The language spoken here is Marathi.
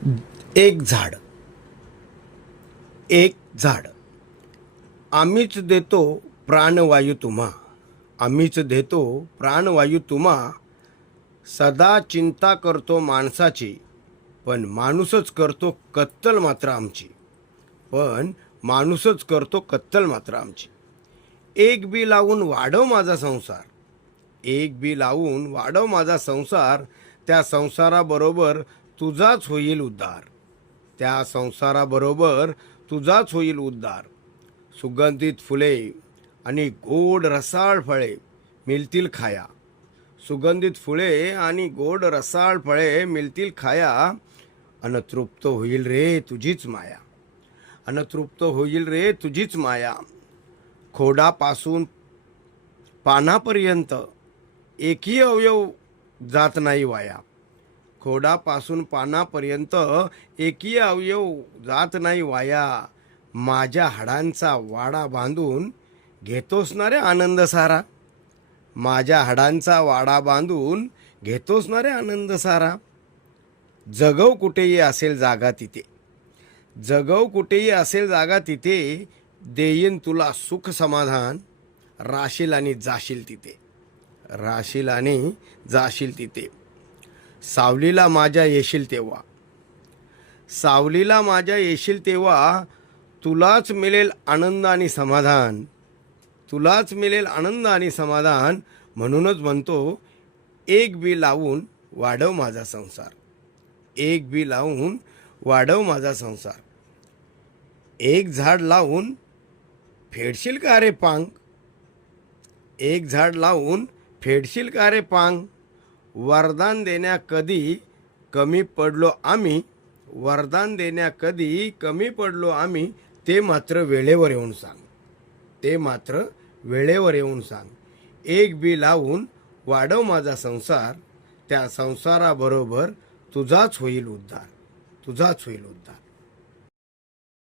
एक झाड, एक झाड. आम्हीच देतो प्राणवायू तुम्हा, आम्हीच देतो प्राणवायू तुम्हा. सदा चिंता करतो माणसाची, पण माणूसच करतो कत्तल मात्र आमची. पण माणूसच करतो कत्तल मात्र आमची. एक बी लावून वाढव माझा संसार, एक बी लावून वाढव माझा संसार. त्या संसाराबरोबर तुझाच होईल उद्धार, त्या संसाराबरोबर तुझाच होईल उद्धार. सुगंधित फुले आणि गोड रसाळ फळे मिळतील खाया, सुगंधित फुले आणि गोड रसाळ फळे मिळतील खाया. अन तृप्त होईल रे तुझीच माया, अन तृप्त होईल रे तुझीच माया. खोडापासून पानापर्यंत एकही अवयव जात नाही वाया, खोडापासून पानापर्यंत एकही अवयव जात नाही वाया. माझ्या हाडांचा वाडा बांधून घेतोस ना रे आनंद सारा, माझ्या हाडांचा वाडा बांधून घेतोस ना रे आनंद सारा. जगव कुठेही असेल जागा तिथे, जगव कुठेही असेल जागा तिथे. देईन तुला सुख समाधान, राशील आणि जाशील तिथे, राशील आणि जाशील तिथे. सावलीला माझ्या येशील तेव्हा, सावलीला माझ्या येशील तेव्हा. तुलाच मिळेल आनंद आणि समाधान, तुलाच मिळेल आनंद आणि समाधान. म्हणूनच म्हणतो एक बी लावून वाढव माझा संसार, एक बी लावून वाढव माझा संसार. एक झाड लावून फेडशील का रे पांग, एक झाड लावून फेडशील का रे पांग. वरदान देण्या कधी कमी पडलो आम्ही, वरदान देण्या कधी कमी पडलो आम्ही. ते मात्र वेळेवर येऊन सांग, ते मात्र वेळेवर येऊन सांग. एक बी लावून वाढव माझा संसार, त्या संसाराबरोबर तुझाच होईल उद्धार, तुझाच होईल उद्धार.